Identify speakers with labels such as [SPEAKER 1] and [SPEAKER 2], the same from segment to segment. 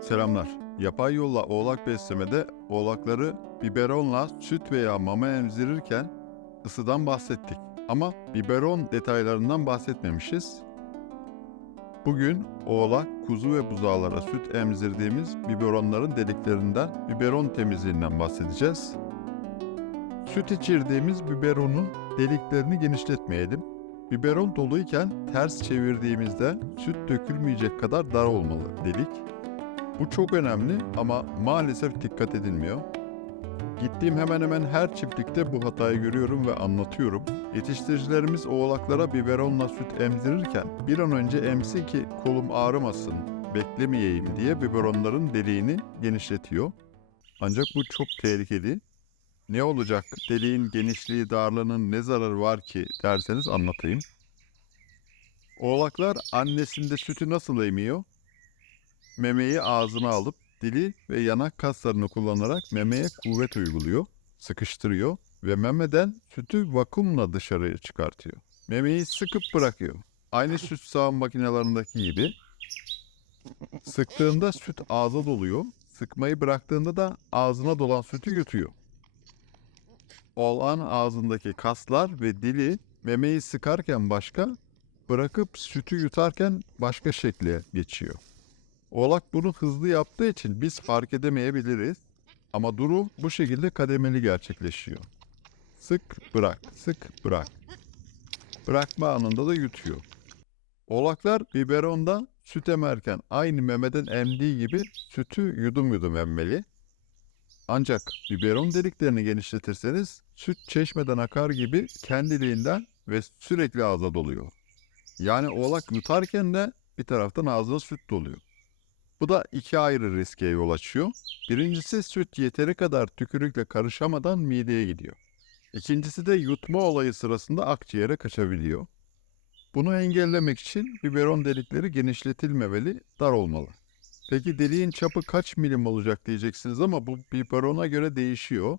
[SPEAKER 1] Selamlar. Yapay yolla oğlak beslemede oğlakları biberonla süt veya mama emzirirken ısıdan bahsettik. Ama biberon detaylarından bahsetmemişiz. Bugün oğlak, kuzu ve buzağlara süt emzirdiğimiz biberonların deliklerinden, biberon temizliğinden bahsedeceğiz. Süt içirdiğimiz biberonun deliklerini genişletmeyelim. Biberon doluyken ters çevirdiğimizde süt dökülmeyecek kadar dar olmalı delik. Bu çok önemli ama maalesef dikkat edilmiyor. Gittiğim hemen hemen her çiftlikte bu hatayı görüyorum ve anlatıyorum. Yetiştiricilerimiz oğlaklara biberonla süt emzirirken bir an önce emsin ki kolum ağrımasın, beklemeyeyim diye biberonların deliğini genişletiyor. Ancak bu çok tehlikeli. Ne olacak deliğin genişliği darlığının ne zararı var ki derseniz anlatayım. Oğlaklar annesinde sütü nasıl emiyor? memeyi ağzına alıp dili ve yanak kaslarını kullanarak memeye kuvvet uyguluyor, sıkıştırıyor ve memeden sütü vakumla dışarıya çıkartıyor. Memeyi sıkıp bırakıyor. Aynı süt sağım makinelerindeki gibi. Sıktığında süt ağza doluyor, sıkmayı bıraktığında da ağzına dolan sütü yutuyor. Oğlan ağzındaki kaslar ve dili memeyi sıkarken başka, bırakıp sütü yutarken başka şekle geçiyor. Oğlak bunu hızlı yaptığı için biz fark edemeyebiliriz. Ama durum bu şekilde kademeli gerçekleşiyor. Sık bırak, sık bırak. Bırakma anında da yutuyor. Oğlaklar biberonda süt emerken aynı memeden emdiği gibi sütü yudum yudum emmeli. Ancak biberon deliklerini genişletirseniz süt çeşmeden akar gibi kendiliğinden ve sürekli ağza doluyor. Yani oğlak yutarken de bir taraftan ağzına süt doluyor. Bu da iki ayrı riske yol açıyor. Birincisi süt yeteri kadar tükürükle karışamadan mideye gidiyor. İkincisi de yutma olayı sırasında akciğere kaçabiliyor. Bunu engellemek için biberon delikleri genişletilmemeli, dar olmalı. Peki deliğin çapı kaç milim olacak diyeceksiniz ama bu biberona göre değişiyor.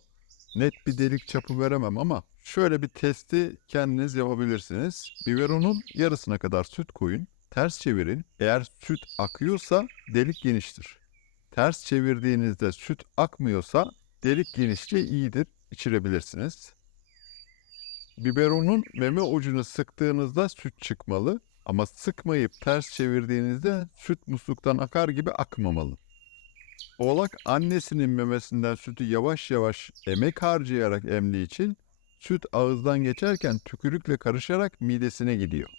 [SPEAKER 1] Net bir delik çapı veremem ama şöyle bir testi kendiniz yapabilirsiniz. Biberonun yarısına kadar süt koyun. Ters çevirin. Eğer süt akıyorsa delik geniştir. Ters çevirdiğinizde süt akmıyorsa delik genişliği iyidir. içirebilirsiniz. Biberonun meme ucunu sıktığınızda süt çıkmalı ama sıkmayıp ters çevirdiğinizde süt musluktan akar gibi akmamalı. Oğlak annesinin memesinden sütü yavaş yavaş emek harcayarak emdiği için süt ağızdan geçerken tükürükle karışarak midesine gidiyor.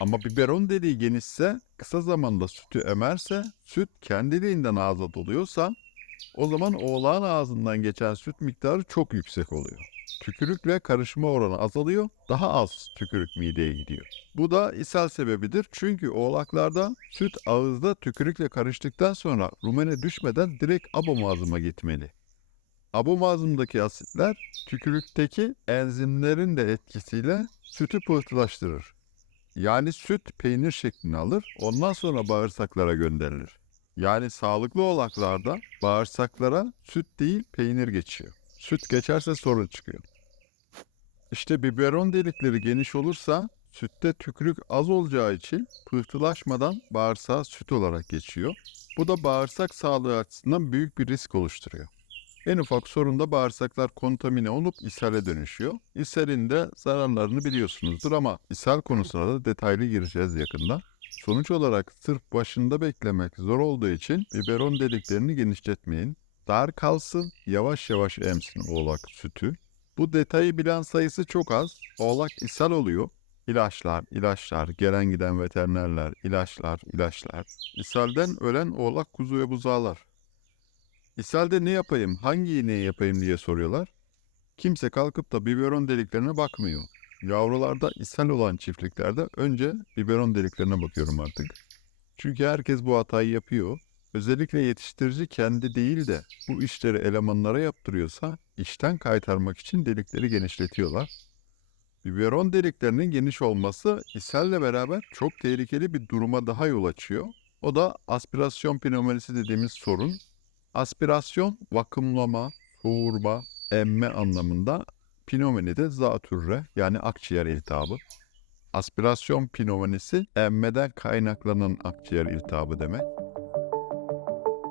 [SPEAKER 1] Ama biberon deliği genişse, kısa zamanda sütü emerse, süt kendiliğinden ağza doluyorsa, o zaman oğlağın ağzından geçen süt miktarı çok yüksek oluyor. Tükürükle karışma oranı azalıyor, daha az tükürük mideye gidiyor. Bu da ishal sebebidir çünkü oğlaklarda süt ağızda tükürükle karıştıktan sonra rumene düşmeden direkt abomazıma gitmeli. Abomazımdaki asitler tükürükteki enzimlerin de etkisiyle sütü pıhtılaştırır. Yani süt peynir şeklini alır, ondan sonra bağırsaklara gönderilir. Yani sağlıklı oğlaklarda bağırsaklara süt değil peynir geçiyor. Süt geçerse sorun çıkıyor. İşte biberon delikleri geniş olursa sütte tükürük az olacağı için pıhtılaşmadan bağırsağa süt olarak geçiyor. Bu da bağırsak sağlığı açısından büyük bir risk oluşturuyor. En ufak sorunda bağırsaklar kontamine olup ishale dönüşüyor. İshalin de zararlarını biliyorsunuzdur ama ishal konusuna da detaylı gireceğiz yakında. Sonuç olarak sırf başında beklemek zor olduğu için biberon deliklerini genişletmeyin. Dar kalsın, yavaş yavaş emsin oğlak sütü. Bu detayı bilen sayısı çok az. Oğlak ishal oluyor. İlaçlar, ilaçlar, gelen giden veterinerler, ilaçlar, ilaçlar. İshalden ölen oğlak kuzu ve buzağlar. İshalde ne yapayım, hangi iğneyi yapayım diye soruyorlar. Kimse kalkıp da biberon deliklerine bakmıyor. Yavrularda ishal olan çiftliklerde önce biberon deliklerine bakıyorum artık. Çünkü herkes bu hatayı yapıyor. Özellikle yetiştirici kendi değil de bu işleri elemanlara yaptırıyorsa işten kaytarmak için delikleri genişletiyorlar. Biberon deliklerinin geniş olması ishalle beraber çok tehlikeli bir duruma daha yol açıyor. O da aspirasyon pneumonisi dediğimiz sorun. Aspirasyon, vakumlama, soğurma, emme anlamında pneumoni de zatürre yani akciğer iltihabı. Aspirasyon pneumonisi emmeden kaynaklanan akciğer iltihabı demek.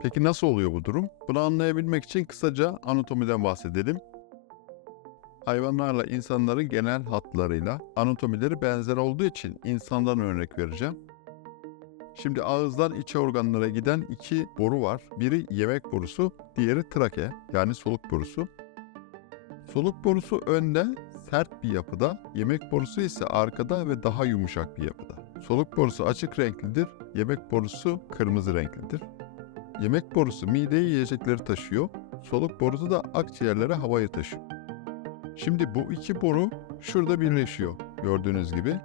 [SPEAKER 1] Peki nasıl oluyor bu durum? Bunu anlayabilmek için kısaca anatomiden bahsedelim. Hayvanlarla insanların genel hatlarıyla anatomileri benzer olduğu için insandan örnek vereceğim. Şimdi ağızdan iç organlara giden iki boru var. Biri yemek borusu, diğeri trake yani soluk borusu. Soluk borusu önde sert bir yapıda, yemek borusu ise arkada ve daha yumuşak bir yapıda. Soluk borusu açık renklidir, yemek borusu kırmızı renklidir. Yemek borusu mideye yiyecekleri taşıyor, soluk borusu da akciğerlere havayı taşıyor. Şimdi bu iki boru şurada birleşiyor gördüğünüz gibi.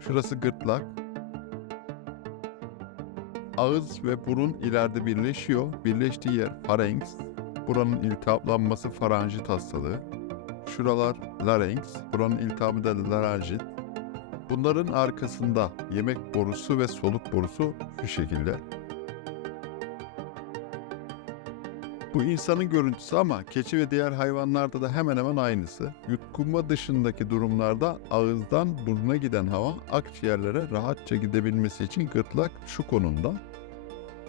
[SPEAKER 1] Şurası gırtlak. Ağız ve burun ileride birleşiyor. Birleştiği yer farenks. Buranın iltihaplanması faranjit hastalığı. Şuralar larynx, buranın iltihabı da larenjit. Bunların arkasında yemek borusu ve soluk borusu şu şekilde. Bu insanın görüntüsü ama keçi ve diğer hayvanlarda da hemen hemen aynısı. Yutkunma dışındaki durumlarda ağızdan buruna giden hava akciğerlere rahatça gidebilmesi için gırtlak şu konumda.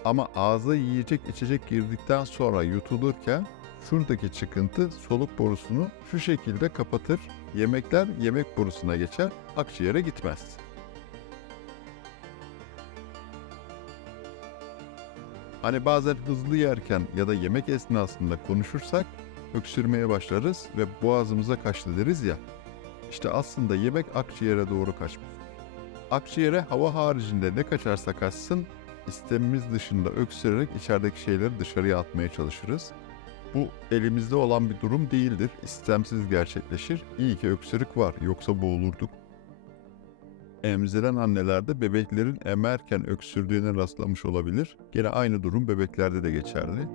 [SPEAKER 1] Ama ağza yiyecek içecek girdikten sonra yutulurken şuradaki çıkıntı soluk borusunu şu şekilde kapatır. Yemekler yemek borusuna geçer, akciğere gitmez. Hani bazen hızlı yerken ya da yemek esnasında konuşursak öksürmeye başlarız ve boğazımıza kaçtı ya. İşte aslında yemek akciğere doğru kaçmış. Akciğere hava haricinde ne kaçarsa kaçsın istemimiz dışında öksürerek içerideki şeyleri dışarıya atmaya çalışırız. Bu elimizde olan bir durum değildir. İstemsiz gerçekleşir. İyi ki öksürük var yoksa boğulurduk. Emziren annelerde bebeklerin emerken öksürdüğüne rastlamış olabilir. Gene aynı durum bebeklerde de geçerli.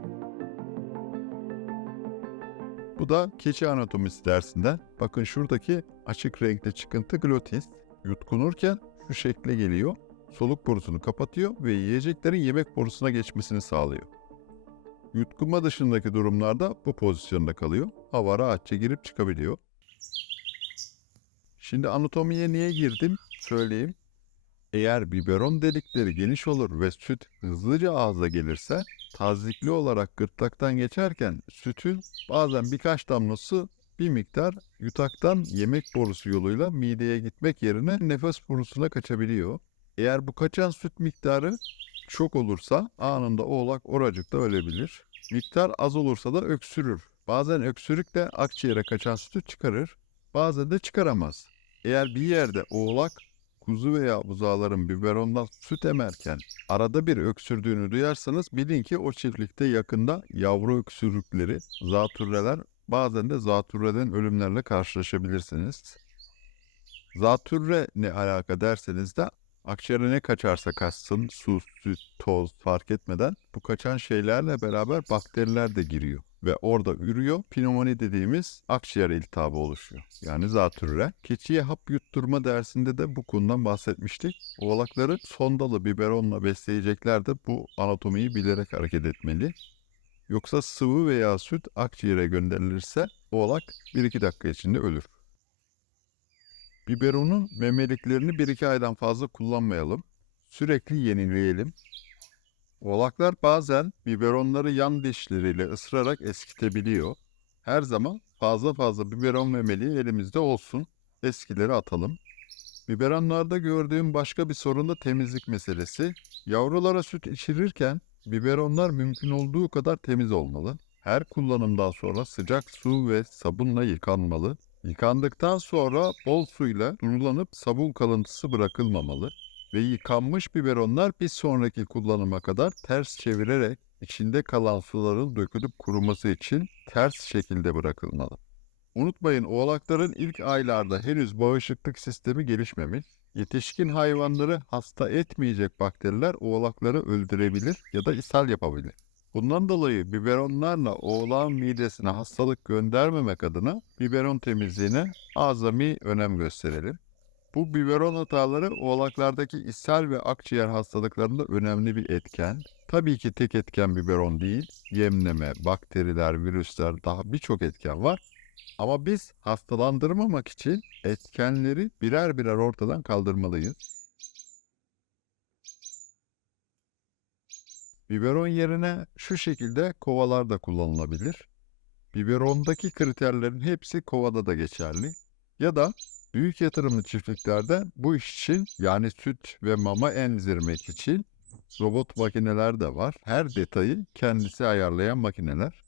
[SPEAKER 1] Bu da keçi anatomisi dersinden. Bakın şuradaki açık renkli çıkıntı glotis. Yutkunurken şu şekle geliyor. Soluk borusunu kapatıyor ve yiyeceklerin yemek borusuna geçmesini sağlıyor. Yutkunma dışındaki durumlarda bu pozisyonda kalıyor. Hava rahatça girip çıkabiliyor. Şimdi anatomiye niye girdim söyleyeyim. Eğer biberon delikleri geniş olur ve süt hızlıca ağza gelirse tazikli olarak gırtlaktan geçerken sütün bazen birkaç damlası bir miktar yutaktan yemek borusu yoluyla mideye gitmek yerine nefes borusuna kaçabiliyor. Eğer bu kaçan süt miktarı çok olursa anında oğlak oracıkta ölebilir. Miktar az olursa da öksürür. Bazen öksürük de akciğere kaçan sütü çıkarır. Bazen de çıkaramaz. Eğer bir yerde oğlak kuzu veya buzağların biberondan süt emerken arada bir öksürdüğünü duyarsanız bilin ki o çiftlikte yakında yavru öksürükleri, zatürreler bazen de zatürreden ölümlerle karşılaşabilirsiniz. Zatürre ne alaka derseniz de akciğere ne kaçarsa kaçsın su, süt, toz fark etmeden bu kaçan şeylerle beraber bakteriler de giriyor ve orada ürüyor. Pnömoni dediğimiz akciğer iltihabı oluşuyor. Yani zatürre. Keçiye hap yutturma dersinde de bu konudan bahsetmiştik. Oğlakları sondalı biberonla besleyecekler de bu anatomiyi bilerek hareket etmeli. Yoksa sıvı veya süt akciğere gönderilirse oğlak 1-2 dakika içinde ölür. Biberonun memeliklerini 1-2 aydan fazla kullanmayalım. Sürekli yenileyelim. Oğlaklar bazen biberonları yan dişleriyle ısırarak eskitebiliyor. Her zaman fazla fazla biberon memeliği elimizde olsun. Eskileri atalım. Biberonlarda gördüğüm başka bir sorun da temizlik meselesi. Yavrulara süt içirirken biberonlar mümkün olduğu kadar temiz olmalı. Her kullanımdan sonra sıcak su ve sabunla yıkanmalı. Yıkandıktan sonra bol suyla durulanıp sabun kalıntısı bırakılmamalı ve yıkanmış biberonlar bir sonraki kullanıma kadar ters çevirerek içinde kalan suların dökülüp kuruması için ters şekilde bırakılmalı. Unutmayın oğlakların ilk aylarda henüz bağışıklık sistemi gelişmemiş. Yetişkin hayvanları hasta etmeyecek bakteriler oğlakları öldürebilir ya da ishal yapabilir. Bundan dolayı biberonlarla oğlağın midesine hastalık göndermemek adına biberon temizliğine azami önem gösterelim. Bu biberon hataları oğlaklardaki ishal ve akciğer hastalıklarında önemli bir etken. Tabii ki tek etken biberon değil, yemleme, bakteriler, virüsler daha birçok etken var. Ama biz hastalandırmamak için etkenleri birer birer ortadan kaldırmalıyız. Biberon yerine şu şekilde kovalar da kullanılabilir. Biberondaki kriterlerin hepsi kovada da geçerli. Ya da büyük yatırımlı çiftliklerde bu iş için yani süt ve mama emzirmek için robot makineler de var. Her detayı kendisi ayarlayan makineler.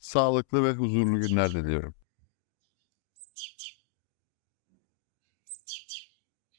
[SPEAKER 1] Sağlıklı ve huzurlu günler diliyorum.